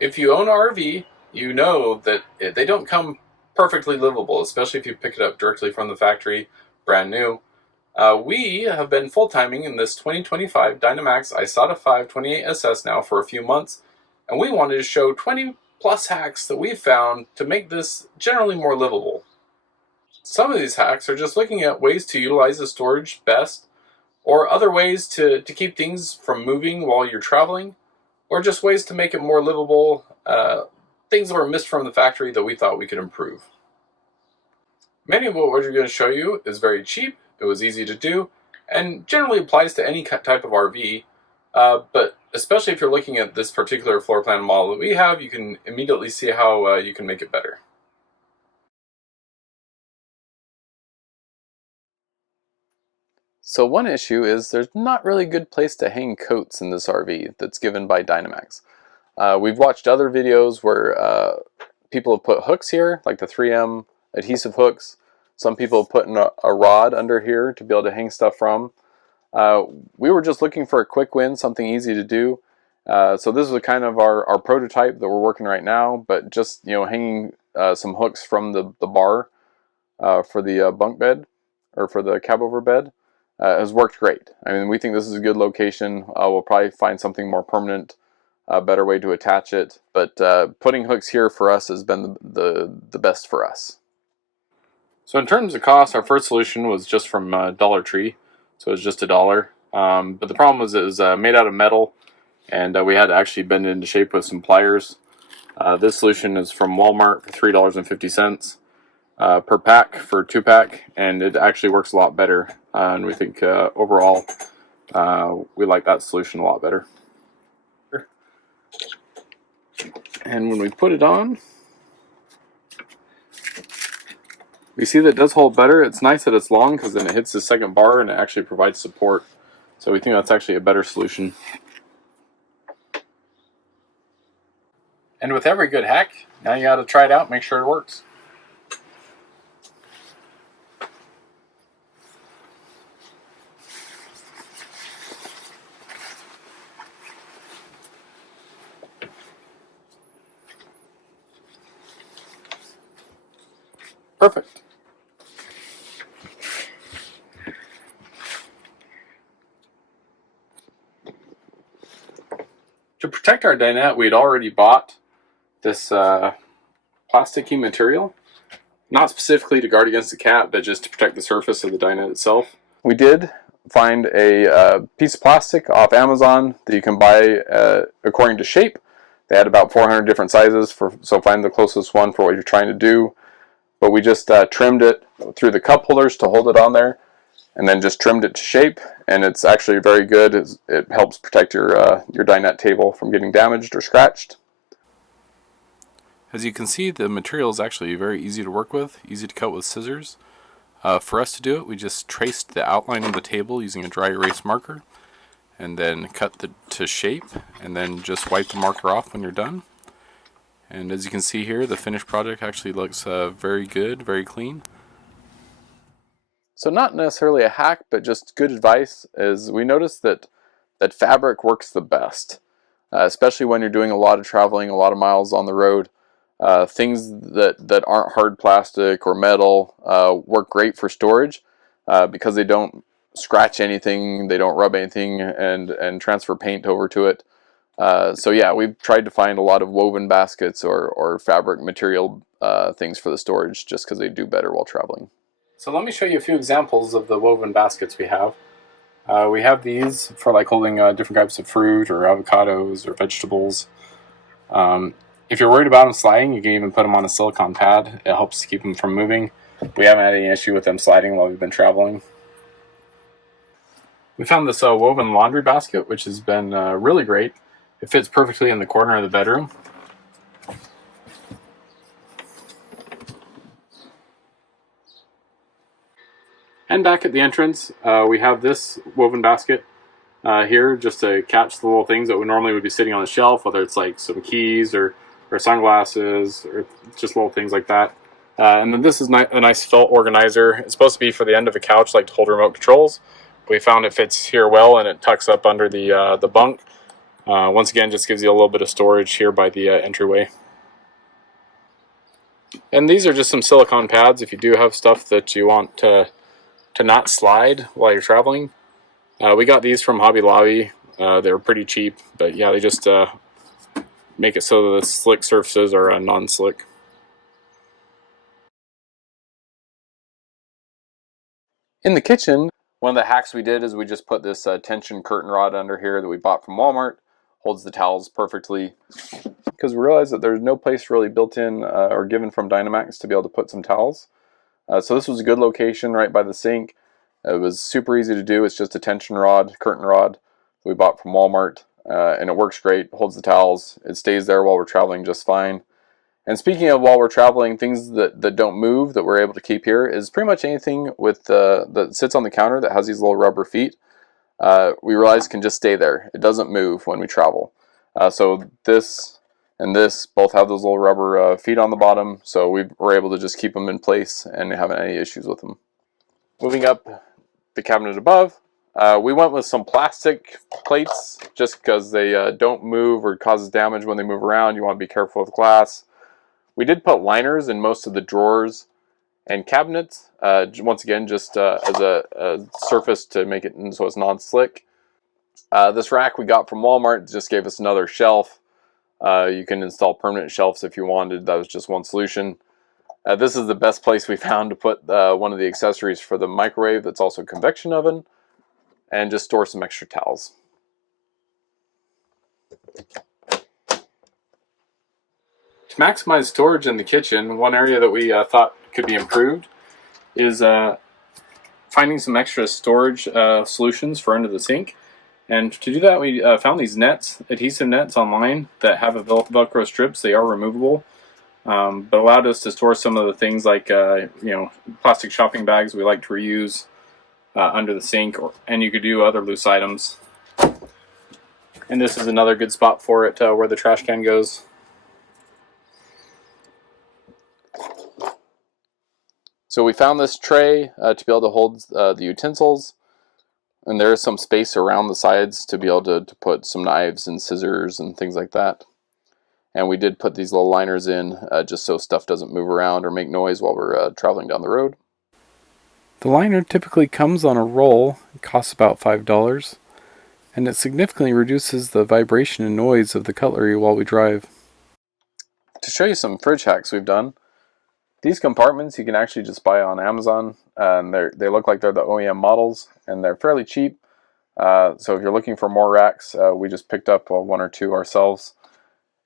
If you own an RV, you know that they don't come perfectly livable, especially if you pick it up directly from the factory, brand new. We have been full-timing in this 2025 Dynamax Isata 5 28SS now for a few months, and we wanted to show 20 plus hacks that we've found to make this generally more livable. Some of these hacks are just looking at ways to utilize the storage best, or other ways to keep things from moving while you're traveling, or just ways to make it more livable, things that were missed from the factory that we thought we could improve. Many of what we're going to show you is very cheap, it was easy to do, and generally applies to any type of RV, but especially if you're looking at this particular floor plan model that we have, you can immediately see how you can make it better. So one issue is there's not really a good place to hang coats in this RV that's given by Dynamax. We've watched other videos where people have put hooks here, like the 3M adhesive hooks. Some people have put in a rod under here to be able to hang stuff from. We were just looking for a quick win, something easy to do. So this is kind of our prototype that we're working right now, but just hanging some hooks from the bar for the bunk bed or for the cab over bed has worked great. I mean, we think this is a good location. We'll probably find something more permanent, a better way to attach it, but putting hooks here for us has been the best for us. So in terms of cost, our first solution was just from Dollar Tree, so it was just $1. But the problem was it was made out of metal, and we had to actually bend it into shape with some pliers. This solution is from Walmart for $3.50 per pack for 2-pack, and it actually works a lot better. And we think overall we like that solution a lot better. And when we put it on, we see that it does hold better. It's nice that it's long because then it hits the second bar and it actually provides support. So we think that's actually a better solution. And with every good hack, now you got to try it out and make sure it works. Perfect. To protect our dinette, we'd already bought this plasticky material, not specifically to guard against the cat, but just to protect the surface of the dinette itself. We did find a piece of plastic off Amazon that you can buy according to shape. They had about 400 different sizes, so find the closest one for what you're trying to do. But we just trimmed it through the cup holders to hold it on there, and then just trimmed it to shape, and it's actually very good. It helps protect your dinette table from getting damaged or scratched. As you can see, the material is actually very easy to work with, easy to cut with scissors. For us to do it, we just traced the outline of the table using a dry erase marker, and then cut to shape, and then just wipe the marker off when you're done. And as you can see here, the finished project actually looks very good, very clean. So not necessarily a hack, but just good advice is we noticed that fabric works the best, especially when you're doing a lot of traveling, a lot of miles on the road. Things that aren't hard plastic or metal work great for storage because they don't scratch anything, they don't rub anything, and transfer paint over to it. So yeah, we've tried to find a lot of woven baskets or fabric material things for the storage just because they do better while traveling. So let me show you a few examples of the woven baskets we have. We have these for like holding different types of fruit or avocados or vegetables. If you're worried about them sliding, you can even put them on a silicone pad. It helps to keep them from moving. We haven't had any issue with them sliding while we've been traveling. We found this woven laundry basket, which has been really great. It fits perfectly in the corner of the bedroom. And back at the entrance, we have this woven basket here just to catch the little things that would normally be sitting on the shelf, whether it's like some keys or sunglasses or just little things like that. And then this is a nice felt organizer. It's supposed to be for the end of a couch, like to hold remote controls. We found it fits here well, and it tucks up under the bunk. Once again, just gives you a little bit of storage here by the entryway. And these are just some silicone pads if you do have stuff that you want to not slide while you're traveling. We got these from Hobby Lobby. They're pretty cheap, but yeah, they just make it so that the slick surfaces are non-slick. In the kitchen, one of the hacks we did is we just put this tension curtain rod under here that we bought from Walmart. Holds the towels perfectly, because we realized that there's no place really built in or given from Dynamax to be able to put some towels. So this was a good location right by the sink. It was super easy to do. It's just a tension rod, curtain rod we bought from Walmart, and it works great. Holds the towels. It stays there while we're traveling just fine. And speaking of while we're traveling, things that don't move that we're able to keep here is pretty much anything with that sits on the counter that has these little rubber feet. We realize can just stay there. It doesn't move when we travel. So this and this both have those little rubber feet on the bottom, so we were able to just keep them in place and haven't any issues with them. Moving up the cabinet above, we went with some plastic plates just because they don't move or cause damage when they move around. You want to be careful with glass. We did put liners in most of the drawers and cabinets, once again, just as a surface to make it so it's non-slick. This rack we got from Walmart just gave us another shelf. You can install permanent shelves if you wanted. That was just one solution. This is the best place we found to put one of the accessories for the microwave that's also a convection oven, and just store some extra towels. To maximize storage in the kitchen, one area that we thought could be improved is finding some extra storage solutions for under the sink. And to do that, we found these nets, adhesive nets online that have a Velcro strips. They are removable, but allowed us to store some of the things like plastic shopping bags we like to reuse under the sink, and you could do other loose items. And this is another good spot for it, where the trash can goes. So we found this tray to be able to hold the utensils, and there is some space around the sides to be able to put some knives and scissors and things like that. And we did put these little liners in just so stuff doesn't move around or make noise while we're traveling down the road. The liner typically comes on a roll. It costs about $5, and it significantly reduces the vibration and noise of the cutlery while we drive. To show you some fridge hacks we've done, these compartments you can actually just buy on Amazon, and they look like they're the OEM models, and they're fairly cheap. So if you're looking for more racks, we just picked up one or two ourselves.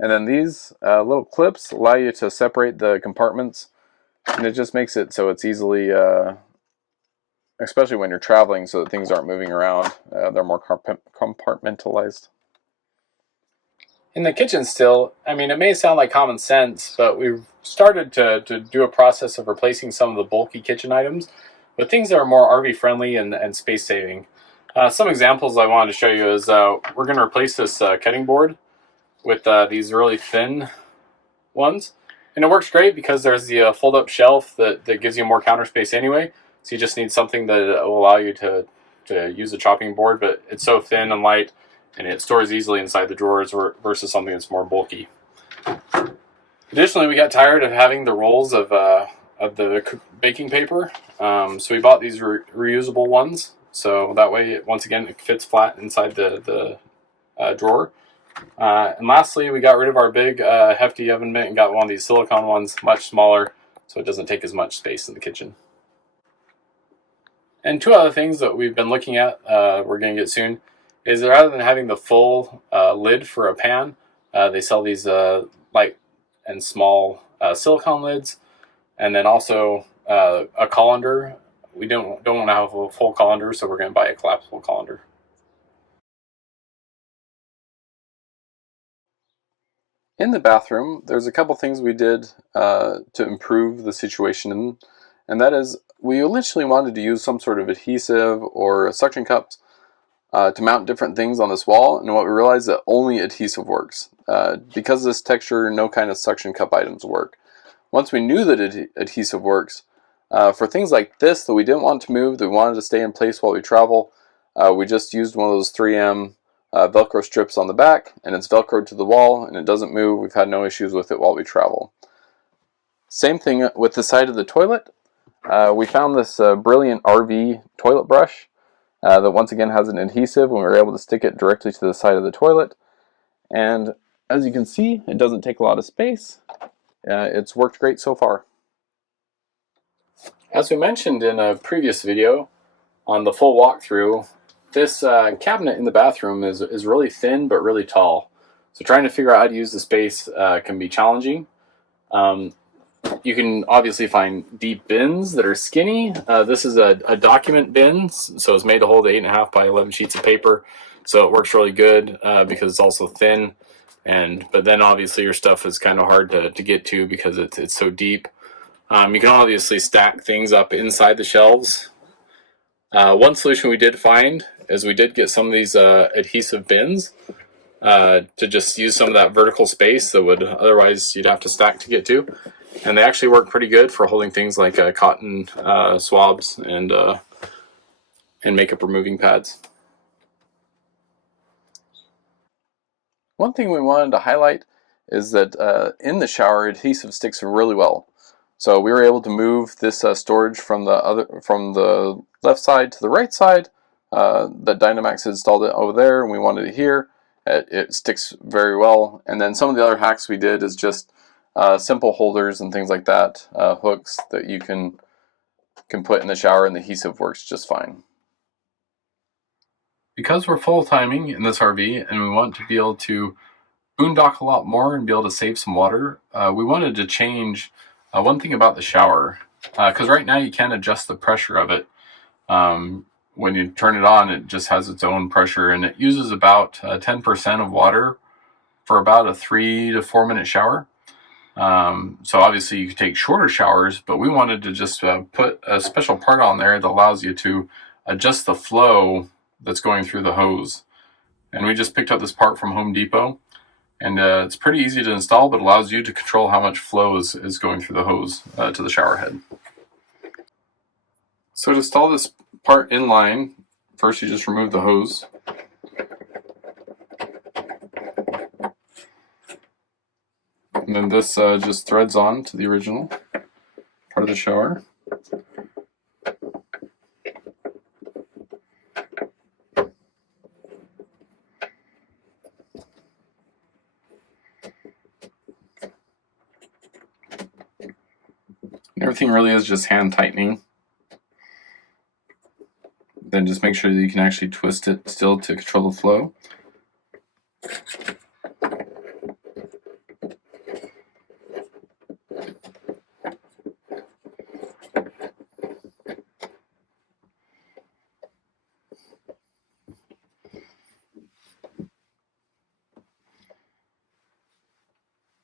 And then these little clips allow you to separate the compartments, and it just makes it so it's easily, especially when you're traveling, so that things aren't moving around. They're more compartmentalized. In the kitchen still, I mean, it may sound like common sense, but we've started to do a process of replacing some of the bulky kitchen items with things that are more RV friendly and space saving. Some examples I wanted to show you is we're going to replace this cutting board with these really thin ones. And it works great because there's the fold-up shelf that gives you more counter space anyway. So you just need something that will allow you to use a chopping board, but it's so thin and light, and it stores easily inside the drawers versus something that's more bulky. Additionally, we got tired of having the rolls of the baking paper, so we bought these reusable ones. So that way, once again, it fits flat inside the drawer. And lastly, we got rid of our big hefty oven mitt and got one of these silicone ones, much smaller, so it doesn't take as much space in the kitchen. And two other things that we've been looking at, we're going to get soon, is that rather than having the full lid for a pan, they sell these light and small silicone lids, and then also a colander. We don't want to have a full colander, so we're going to buy a collapsible colander. In the bathroom, there's a couple things we did to improve the situation, and that is we initially wanted to use some sort of adhesive or suction cups to mount different things on this wall, and what we realized that only adhesive works. Because of this texture, no kind of suction cup items work. Once we knew that adhesive works, for things like this that we didn't want to move, that we wanted to stay in place while we travel, we just used one of those 3M Velcro strips on the back, and it's Velcroed to the wall, and it doesn't move. We've had no issues with it while we travel. Same thing with the side of the toilet. We found this brilliant RV toilet brush that once again has an adhesive, and we were able to stick it directly to the side of the toilet. And as you can see, it doesn't take a lot of space. It's worked great so far. As we mentioned in a previous video on the full walkthrough, this cabinet in the bathroom is really thin but really tall. So trying to figure out how to use the space can be challenging. You can obviously find deep bins that are skinny. This is a document bin, so it's made to hold 8.5 by 11 sheets of paper. So it works really good because it's also thin. But then obviously your stuff is kind of hard to get to because it's so deep. You can obviously stack things up inside the shelves. One solution we did find is we did get some of these adhesive bins to just use some of that vertical space that would otherwise you'd have to stack to get to. And they actually work pretty good for holding things like cotton swabs and makeup removing pads. One thing we wanted to highlight is that in the shower, adhesive sticks really well. So we were able to move this storage from the left side to the right side. That Dynamax installed it over there, and we wanted it here. It sticks very well. And then some of the other hacks we did is just simple holders and things like that, hooks that you can put in the shower, and the adhesive works just fine. Because we're full timing in this RV and we want to be able to boondock a lot more and be able to save some water, we wanted to change one thing about the shower. Because right now you can adjust the pressure of it. When you turn it on, it just has its own pressure, and it uses about 10% of water for about a 3 to 4 minute shower. So obviously you could take shorter showers, but we wanted to just put a special part on there that allows you to adjust the flow that's going through the hose. And we just picked up this part from Home Depot, and it's pretty easy to install, but allows you to control how much flow is going through the hose to the shower head. So to install this part in line, first you just remove the hose. And then this just threads on to the original part of the shower. And everything really is just hand tightening. Then just make sure that you can actually twist it still to control the flow.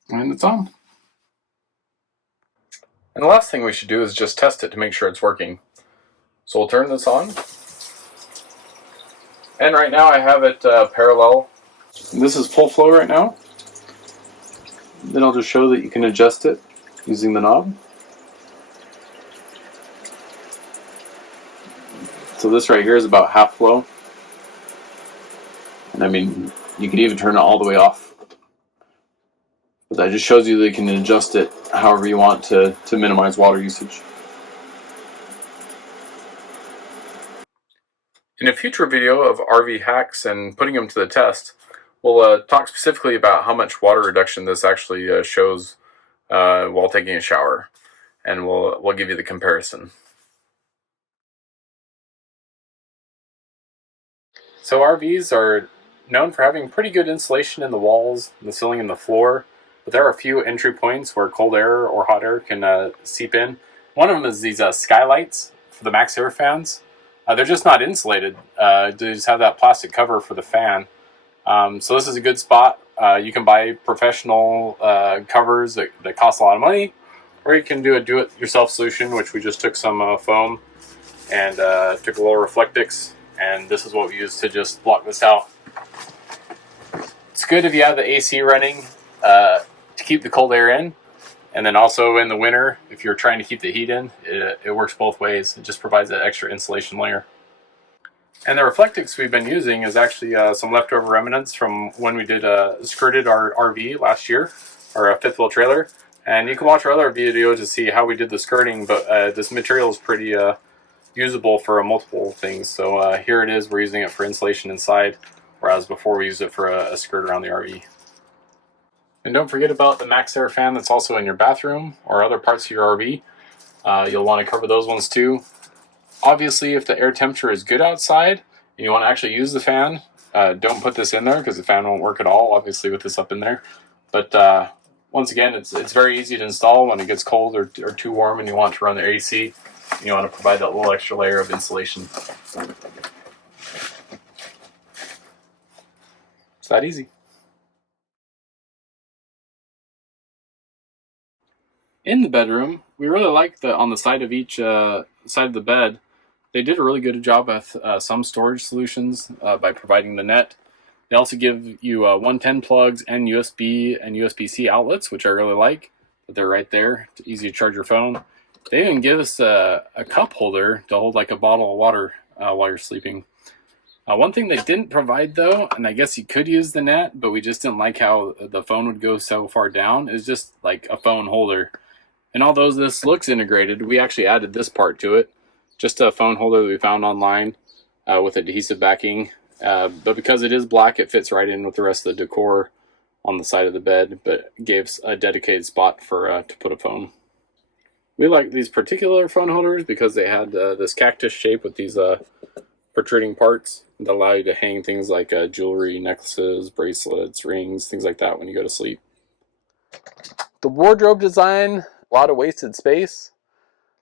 And it's on. And the last thing we should do is just test it to make sure it's working. So we'll turn this on. And right now I have it parallel. This is full flow right now. Then I'll just show that you can adjust it using the knob. So this right here is about half flow. And I mean, you could even turn it all the way off. But that just shows you that you can adjust it however you want to minimize water usage. In a future video of RV hacks and putting them to the test, we'll talk specifically about how much water reduction this actually shows while taking a shower. And we'll give you the comparison. So RVs are known for having pretty good insulation in the walls, the ceiling, and the floor. But there are a few entry points where cold air or hot air can seep in. One of them is these skylights for the max air fans. They're just not insulated. They just have that plastic cover for the fan. So this is a good spot. You can buy professional covers that cost a lot of money, or you can do a do-it-yourself solution, which we just took some foam and took a little Reflectix, and this is what we use to just block this out. It's good if you have the AC running to keep the cold air in. And then also in the winter, if you're trying to keep the heat in, it works both ways. It just provides that extra insulation layer. And the Reflectix we've been using is actually some leftover remnants from when we did skirted our RV last year, our fifth wheel trailer. And you can watch our other video to see how we did the skirting, but this material is pretty usable for multiple things. So here it is, we're using it for insulation inside, whereas before we used it for a skirt around the RV. And don't forget about the Max Air fan that's also in your bathroom or other parts of your RV. You'll want to cover those ones too. Obviously, if the air temperature is good outside and you want to actually use the fan, don't put this in there because the fan won't work at all, obviously, with this up in there. But once again, it's very easy to install when it gets cold or too warm and you want to run the AC. You want to provide that little extra layer of insulation. It's that easy. In the bedroom, we really like on the side of each side of the bed, they did a really good job with some storage solutions by providing the net. They also give you 110 plugs and USB and USB-C outlets, which I really like. They're right there, it's easy to charge your phone. They even give us a cup holder to hold like a bottle of water while you're sleeping. One thing they didn't provide though, and I guess you could use the net, but we just didn't like how the phone would go so far down, is just like a phone holder. And although this looks integrated, we actually added this part to it. Just a phone holder that we found online with adhesive backing. But because it is black, it fits right in with the rest of the decor on the side of the bed, but gave a dedicated spot for to put a phone. We like these particular phone holders because they had this cactus shape with these protruding parts that allow you to hang things like jewelry, necklaces, bracelets, rings, things like that when you go to sleep. The wardrobe design, a lot of wasted space.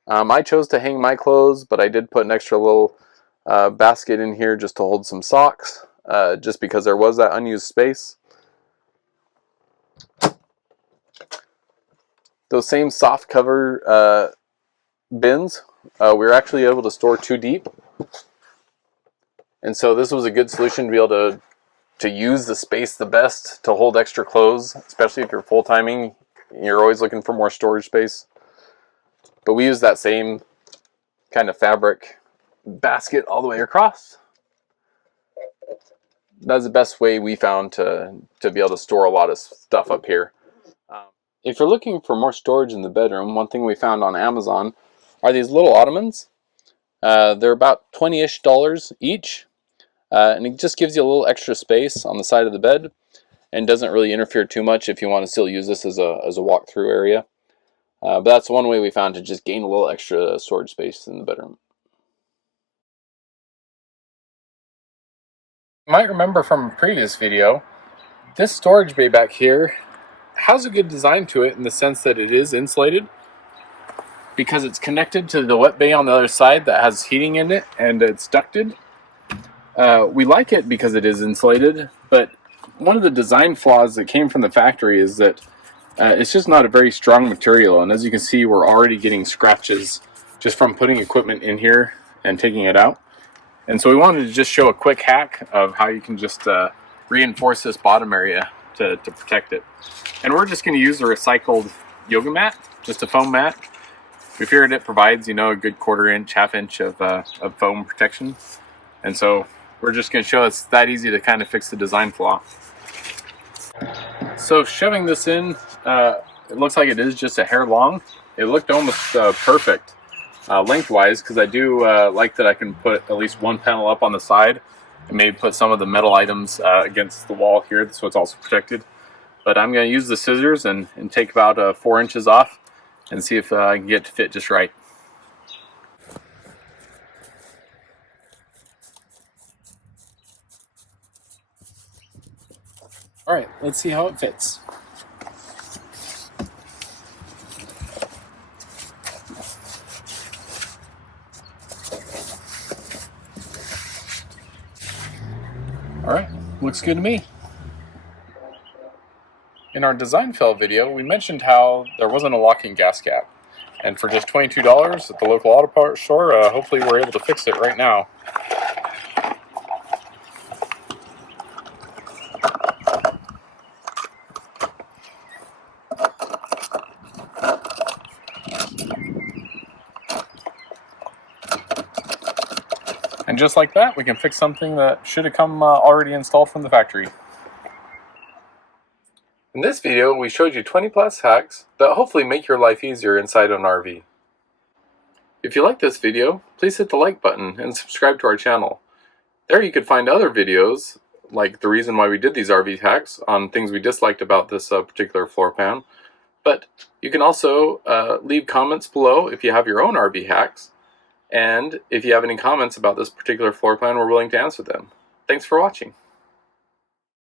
I chose to hang my clothes, but I did put an extra little basket in here just to hold some socks, just because there was that unused space. Those same soft cover bins, we were actually able to store 2 deep. And so this was a good solution to be able to use the space the best to hold extra clothes, especially if you're full-timing. You're always looking for more storage space. But we use that same kind of fabric basket all the way across. That's the best way we found to be able to store a lot of stuff up here. If you're looking for more storage in the bedroom, one thing we found on Amazon are these little ottomans. They're about $20-ish each, and it just gives you a little extra space on the side of the bed and doesn't really interfere too much if you want to still use this as a walk-through area. But that's one way we found to just gain a little extra storage space in the bedroom. You might remember from a previous video, this storage bay back here has a good design to it in the sense that it is insulated because it's connected to the wet bay on the other side that has heating in it and it's ducted. We like it because it is insulated, but one of the design flaws that came from the factory is that it's just not a very strong material, and as you can see, we're already getting scratches just from putting equipment in here and taking it out. And so we wanted to just show a quick hack of how you can just reinforce this bottom area to protect it. And we're just going to use a recycled yoga mat, just a foam mat. We figured it provides, a good 1/4 inch, 1/2 inch of foam protection. And so we're just going to show it's that easy to kind of fix the design flaw. So shoving this in, it looks like it is just a hair long. It looked almost perfect lengthwise, because I do like that I can put at least one panel up on the side and maybe put some of the metal items against the wall here so it's also protected. But I'm going to use the scissors and take about 4 inches off and see if I can get it to fit just right. All right, let's see how it fits. All right, looks good to me. In our design fail video, we mentioned how there wasn't a locking gas cap. And for just $22 at the local auto parts store, hopefully we're able to fix it right now. And just like that, we can fix something that should have come already installed from the factory. In this video, we showed you 20 plus hacks that hopefully make your life easier inside an RV. If you like this video, please hit the like button and subscribe to our channel. There you could find other videos, like the reason why we did these RV hacks on things we disliked about this particular floor plan. But you can also leave comments below if you have your own RV hacks. And if you have any comments about this particular floor plan, we're willing to answer them. Thanks for watching.